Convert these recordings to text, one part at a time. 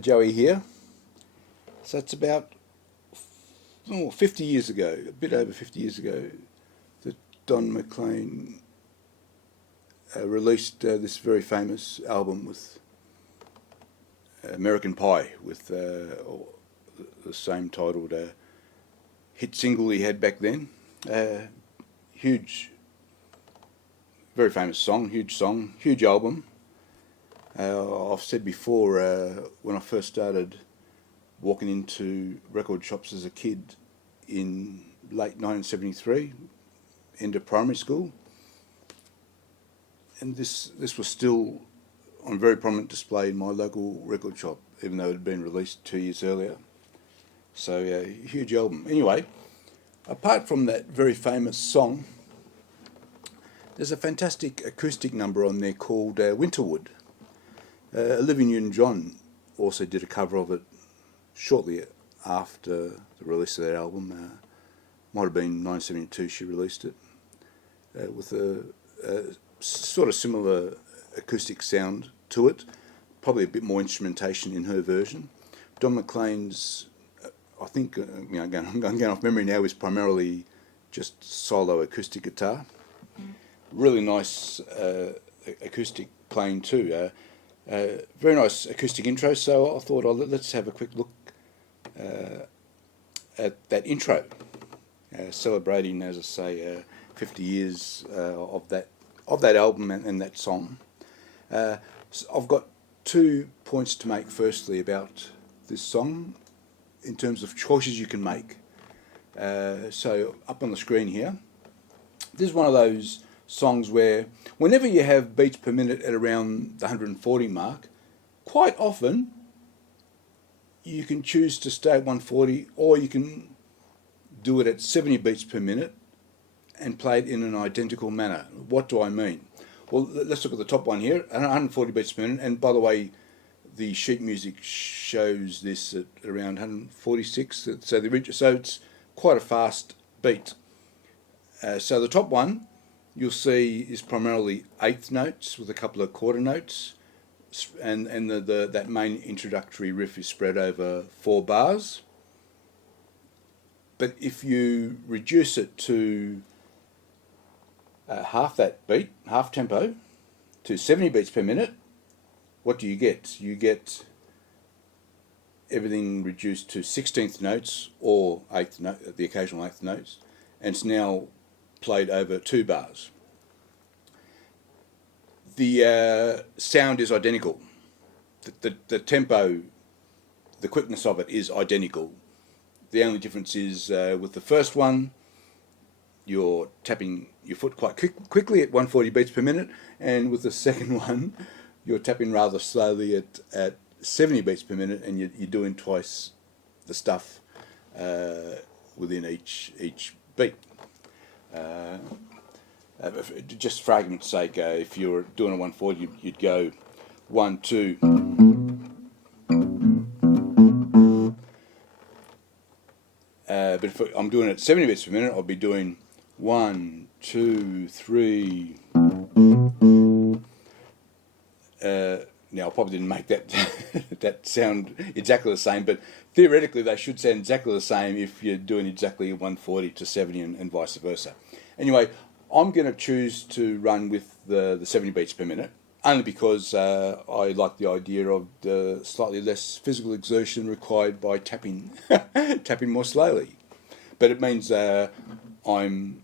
Joey here. So it's about 50 years ago, a bit over 50 years ago, that Don McLean released this very famous album with American Pie, with the same titled hit single he had back then. Huge, very famous song, huge album. I've said before, when I first started walking into record shops as a kid in late 1973, end of primary school, and this was still on very prominent display in my local record shop, even though it had been released 2 years earlier. So, huge album. Anyway, apart from that very famous song, there's a fantastic acoustic number on there called Winterwood. Olivia Newton-John also did a cover of it shortly after the release of that album. Might have been 1972 she released it, with a sort of similar acoustic sound to it, probably a bit more instrumentation in her version. Don McLean's, I think, going off memory now, is primarily just solo acoustic guitar. Really nice acoustic playing too. Very nice acoustic intro, so I thought, let's have a quick look at that intro, celebrating, as I say, 50 years of that album and that song. So I've got 2 points to make. Firstly, about this song, in terms of choices you can make. So up on the screen here, this is one of those songs where whenever you have beats per minute at around the 140 mark, quite often you can choose to stay at 140, or you can do it at 70 beats per minute and play it in an identical manner. What do I mean? Well, let's look at the top one here, 140 beats per minute, and by the way, the sheet music shows this at around 146, so it's quite a fast beat. So the top one, you'll see, is primarily eighth notes with a couple of quarter notes, and that main introductory riff is spread over 4 bars. But if you reduce it to half that beat, half tempo, to 70 beats per minute, what do you get? You get everything reduced to 16th notes, or the occasional eighth notes, and it's now played over 2 bars. The sound is identical. The tempo, the quickness of it is identical. The only difference is with the first one, you're tapping your foot quite quickly at 140 beats per minute, and with the second one, you're tapping rather slowly at 70 beats per minute, and you're doing twice the stuff within each beat. Just for argument's sake, if you're doing a 140, you'd go 1, 2. But if I'm doing it at 70 beats per minute, I'll be doing 1, 2, 3. Now, I probably didn't make that sound exactly the same, but theoretically they should sound exactly the same if you're doing exactly 140 to 70 and vice versa. Anyway, I'm going to choose to run with the 70 beats per minute, only because I like the idea of the slightly less physical exertion required by tapping more slowly. But it means I'm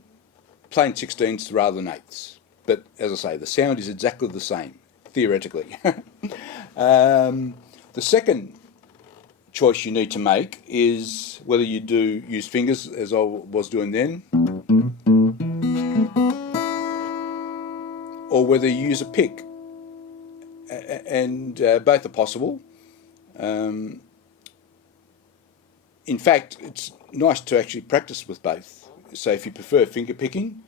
playing 16ths rather than eighths. But as I say, the sound is exactly the same, theoretically. The second choice you need to make is whether you do use fingers, as I was doing then, or whether you use a pick. And both are possible. In fact, it's nice to actually practice with both. So if you prefer finger picking,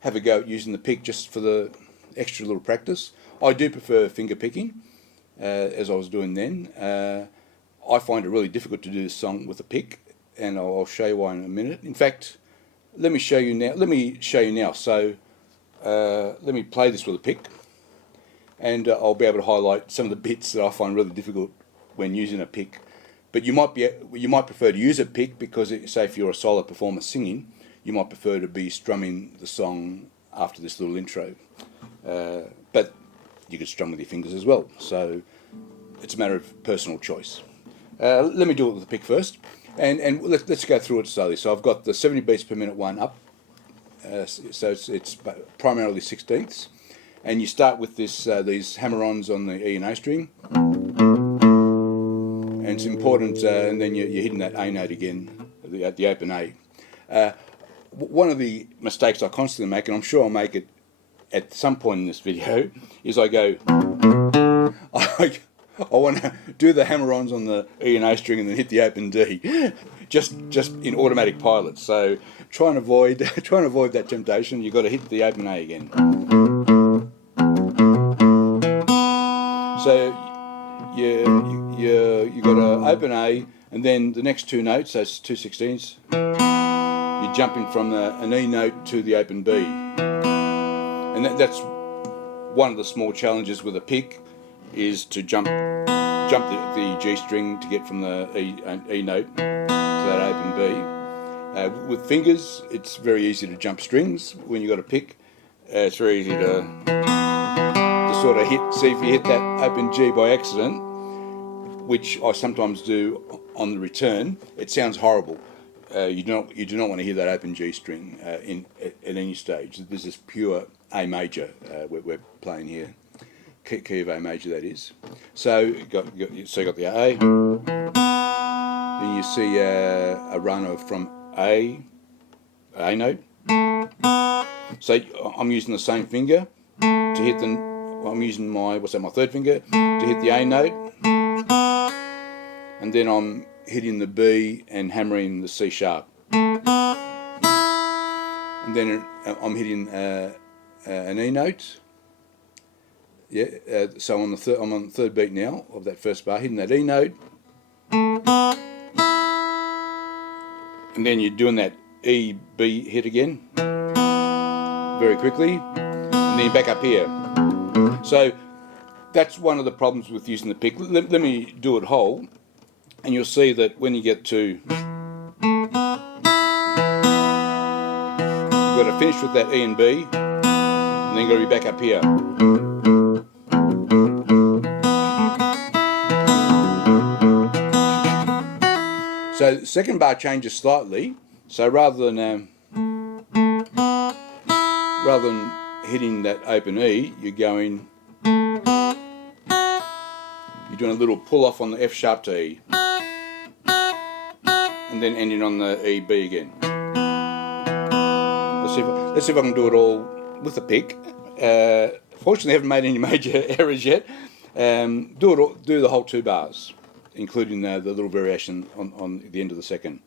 have a go at using the pick just for the extra little practice. I do prefer finger picking, as I was doing then. I find it really difficult to do this song with a pick, and I'll show you why in a minute. In fact, let me show you now. So let me play this with a pick, and I'll be able to highlight some of the bits that I find really difficult when using a pick. But you might prefer to use a pick because, say, if you're a solo performer singing, you might prefer to be strumming the song after this little intro. But you could strum with your fingers as well. So it's a matter of personal choice. Let me do it with the pick first, and let's go through it slowly. So I've got the 70 beats per minute one up. So it's primarily 16ths, and you start with these hammer-ons on the E and A string. And it's important, and then you're hitting that A note again, the open A. One of the mistakes I constantly make, and I'm sure I'll make it at some point in this video, is I go, I want to do the hammer-ons on the E and A string and then hit the open D, just in automatic pilot. So try and avoid that temptation. You've got to hit the open A again. So you got to open A, and then the next two notes, those two 16ths, you're jumping from an E note to the open B, and that's one of the small challenges with a pick, is to jump the G string to get from the E note to that open B. With fingers, it's very easy to jump strings. When you got a pick, it's very easy to sort of see if you hit that open G by accident, which I sometimes do on the return. It sounds horrible. You do not want to hear that open G string at any stage. This is pure A major we're playing here, key of A major, that is. So you got the A. Then you see a run from A note. So I'm using the same finger to hit the. I'm using my third finger to hit the A note, and then I'm hitting the B and hammering the C sharp, and then I'm hitting an E note. Yeah, so I'm on the third beat now of that first bar, hitting that E note, and then you're doing that E B hit again very quickly, and then you're back up here. So that's one of the problems with using the pick. Let me do it whole, and you'll see that when you get to, you've got to finish with that E and B, and then you've got to be back up here. So the second bar changes slightly. So rather than hitting that open E, you're doing a little pull off on the F sharp to E, and then ending on the E B again. Let's see if I can do it all with the pick. Fortunately, I haven't made any major errors yet. Do the whole two bars, including the little variation on the end of the second.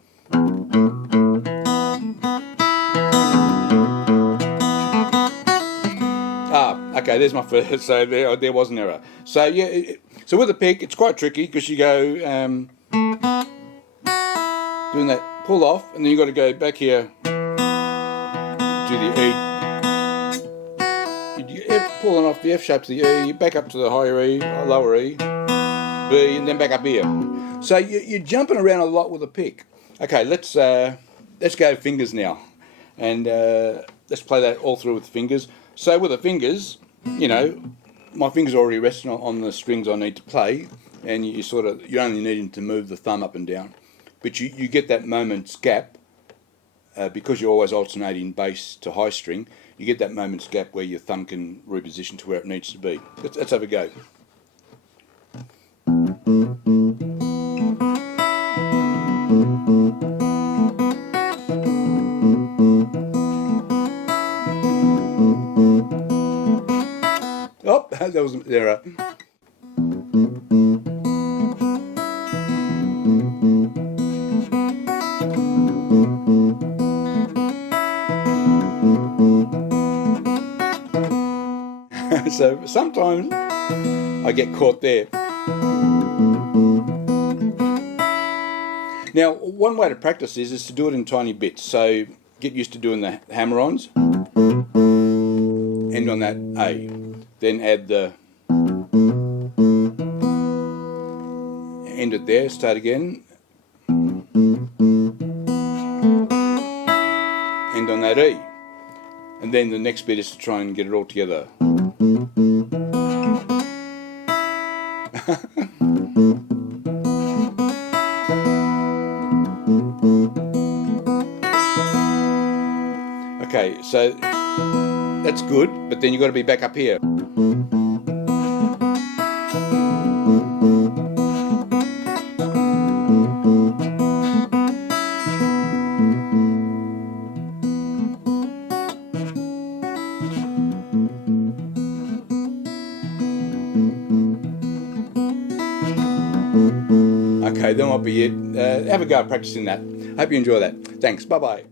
Okay, there's my first. So there was an error. So yeah, so with a pick, it's quite tricky because you go doing that pull off, and then you got to go back here to the E. You're pulling off the F sharp to the E, back up to the higher E, lower E, B, and then back up here. So you're jumping around a lot with a pick. Okay, let's go fingers now, and let's play that all through with fingers. So with the fingers, my fingers are already resting on the strings I need to play, and you're only needing to move the thumb up and down. But you get that moment's gap, because you're always alternating bass to high string, you get that moment's gap where your thumb can reposition to where it needs to be. Let's have a go. Oh, that was an error. So sometimes I get caught there. Now, one way to practice this is to do it in tiny bits. So get used to doing the hammer-ons, end on that A, then add the end it there, start again. End on that E. And then the next bit is to try and get it all together. Okay, so that's good, but then you've got to be back up here. Okay, that might be it. Have a go at practicing that. Hope you enjoy that. Thanks. Bye-bye.